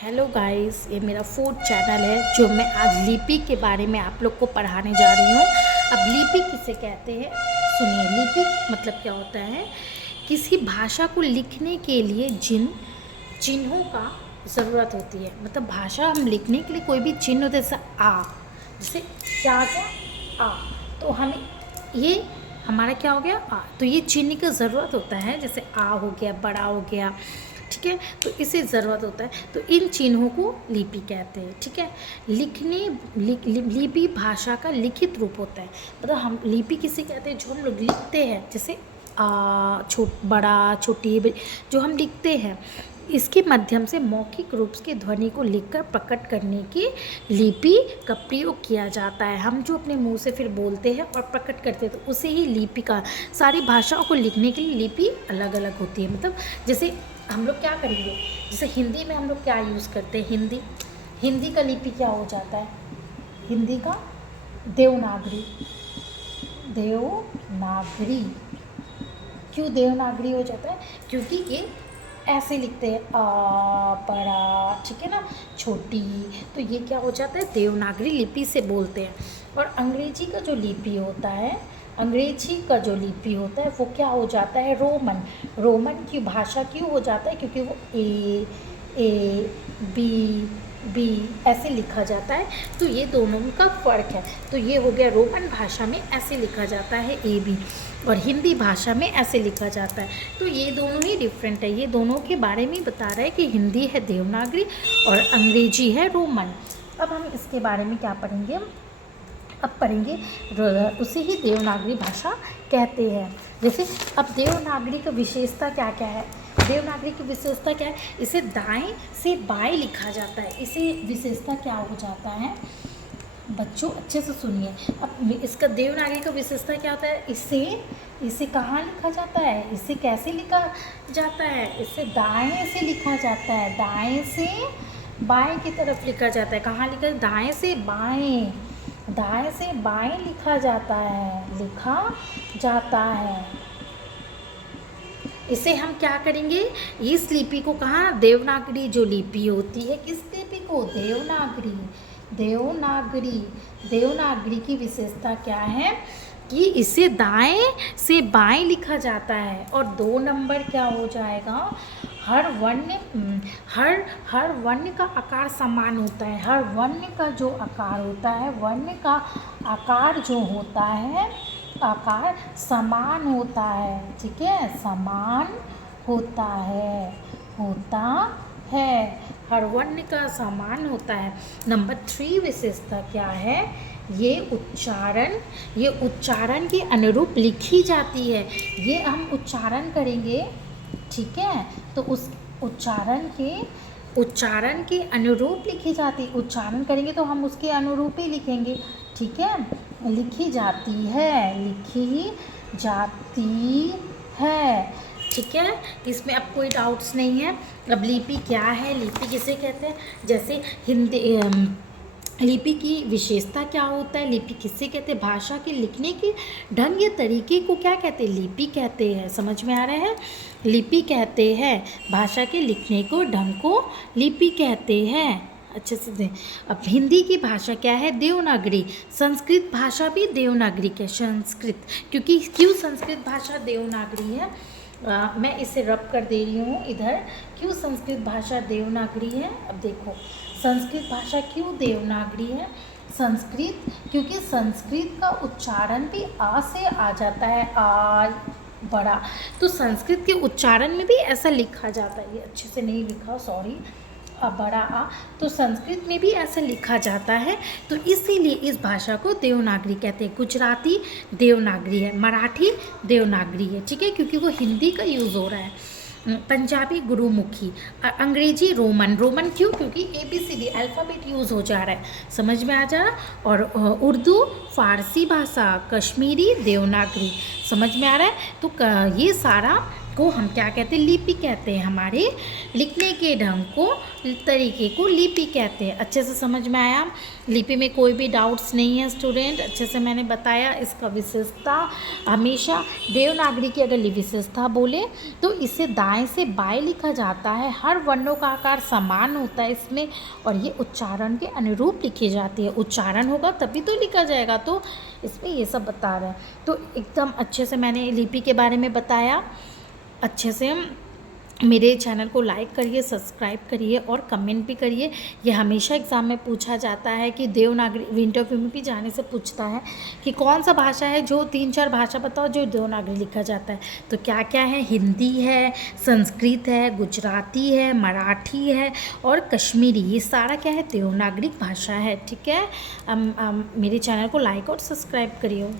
Hello guys, ये मेरा food channel है जो मैं आज लिपि के बारे में आप लोग को पढ़ाने जा रही हूँ। अब लिपि किसे कहते हैं सुनिए। लिपि मतलब क्या होता है, किसी भाषा को लिखने के लिए जिन चिन्हों का ज़रूरत होती है। मतलब भाषा हम लिखने के लिए कोई भी चिन्ह होता है, जैसे क्या आ गया आ, तो हमें ये हमारा क्या हो गया आ, तो ये चिन्ह की ज़रूरत होता है। जैसे आ हो गया, बड़ा हो गया, ठीक है, तो इसे ज़रूरत होता है। तो इन चिन्हों को लिपि कहते हैं, ठीक है। लिपि भाषा का लिखित रूप होता है। मतलब हम लिपि किसे कहते हैं, जो हम लोग लिखते हैं, जैसे बड़ा छोटी जो हम लिखते हैं, इसके माध्यम से मौखिक रूप के ध्वनि को लिखकर प्रकट करने की लिपि का प्रयोग किया जाता है। हम जो अपने मुंह से फिर बोलते हैं और प्रकट करते हैं, तो उसे ही लिपि का। सारी भाषाओं को लिखने के लिए लिपि अलग अलग होती है। मतलब जैसे हम लोग क्या करेंगे, जैसे हिंदी में हम लोग क्या यूज़ करते हैं, हिंदी का लिपि क्या हो जाता है, हिंदी का देवनागरी। देवनागरी क्यों देवनागरी हो जाता है, क्योंकि ये ऐसे लिखते हैं बड़ा, ठीक है ना, छोटी, तो ये क्या हो जाता है, देवनागरी लिपि से बोलते हैं। और अंग्रेजी का जो लिपि होता है, वो क्या हो जाता है, रोमन की भाषा क्यों हो जाता है, क्योंकि वो ए बी ऐसे लिखा जाता है। तो ये दोनों का फ़र्क है। तो ये हो गया, रोमन भाषा में ऐसे लिखा जाता है AB, और हिंदी भाषा में ऐसे लिखा जाता है। तो ये दोनों ही डिफरेंट है। ये दोनों के बारे में बता रहा है कि हिंदी है देवनागरी और अंग्रेजी है रोमन। अब हम इसके बारे में क्या पढ़ेंगे, अब पढ़ेंगे उसे ही देवनागरी भाषा कहते हैं। जैसे अब देवनागरी का विशेषता क्या क्या है, देवनागरी की विशेषता क्या है, इसे दाएं से बाएं लिखा जाता है। इसे विशेषता क्या हो जाता है, बच्चों अच्छे से सुनिए। अब इसका देवनागरी का विशेषता क्या होता है, इसे कहाँ लिखा जाता है, इसे कैसे लिखा जाता है, इसे दाएं से लिखा जाता है, दाएं से बाएं की तरफ लिखा जाता है। कहाँ लिखा, दाएं से बाएं लिखा जाता है। इसे हम क्या करेंगे, इस लिपि को कहाँ, देवनागरी जो लिपि होती है, किस लिपि को, देवनागरी की विशेषता क्या है कि इसे दाएं से बाएं लिखा जाता है। और 2 नंबर क्या हो जाएगा, हर वर्ण का आकार समान होता है। हर वर्ण का जो आकार होता है, वर्ण का आकार जो होता है, आकार समान होता है, ठीक है, समान होता है, हर वर्ण का समान होता है। नंबर 3 विशेषता क्या है, ये उच्चारण के अनुरूप लिखी जाती है। ये हम उच्चारण करेंगे, ठीक है, तो उस उच्चारण के अनुरूप लिखी जाती है। उच्चारण करेंगे तो हम उसके अनुरूप ही लिखेंगे, ठीक है, लिखी जाती है, ठीक है। इसमें अब कोई डाउट्स नहीं है। अब लिपि क्या है, लिपि किसे कहते हैं, जैसे लिपि की विशेषता क्या होता है, लिपि किसे कहते हैं, भाषा के लिखने के ढंग या तरीके को क्या कहते हैं, लिपि कहते हैं। समझ में आ रहा है, लिपि कहते हैं, भाषा के लिखने को ढंग को लिपि कहते हैं। अच्छे से दें। अब हिंदी की भाषा क्या है, देवनागरी। संस्कृत भाषा भी देवनागरी के, क्यों संस्कृत भाषा देवनागरी है, मैं इसे रब कर दे रही हूँ इधर। क्यों संस्कृत भाषा देवनागरी है, अब देखो संस्कृत भाषा क्यों देवनागरी है, क्योंकि संस्कृत का उच्चारण भी आ से आ जाता है, आ बड़ा, तो संस्कृत के उच्चारण में भी ऐसा लिखा जाता है। ये अच्छे से नहीं लिखा, सॉरी, बड़ा आ, तो संस्कृत में भी ऐसा लिखा जाता है। तो इसीलिए इस भाषा को देवनागरी कहते हैं। गुजराती देवनागरी है, मराठी देवनागरी है, ठीक है, क्योंकि वो हिंदी का यूज़ हो रहा है। पंजाबी गुरुमुखी, अंग्रेजी रोमन क्यों, क्योंकि ABCD अल्फ़ाबेट यूज़ हो जा रहा है, समझ में आ जा रहा। और उर्दू फारसी भाषा, कश्मीरी देवनागरी, समझ में आ रहा है। तो ये सारा को हम क्या कहते हैं, लिपि कहते हैं। हमारे लिखने के ढंग को, तरीके को लिपि कहते हैं। अच्छे से समझ में आया? लिपि में कोई भी डाउट्स नहीं है स्टूडेंट, अच्छे से मैंने बताया। इसका विशेषता हमेशा देवनागरी की अगर विशेषता बोले तो इसे दाएं से बाएं लिखा जाता है। हर वर्णों का आकार समान होता है इसमें, और ये उच्चारण के अनुरूप लिखी जाती है। उच्चारण होगा तभी तो लिखा जाएगा, तो इसमें ये सब बता रहे हैं। तो एकदम अच्छे से मैंने लिपि के बारे में बताया। अच्छे से मेरे चैनल को लाइक करिए, सब्सक्राइब करिए और कमेंट भी करिए। ये हमेशा एग्ज़ाम में पूछा जाता है कि देवनागरी, इंटरव्यू में भी जाने से पूछता है कि कौन सा भाषा है जो 3-4 भाषा बताओ जो देवनागरी लिखा जाता है। तो क्या क्या है, हिंदी है, संस्कृत है, गुजराती है, मराठी है और कश्मीरी, ये सारा क्या है, देवनागरी भाषा है। ठीक है, मेरे चैनल को लाइक और सब्सक्राइब करिए।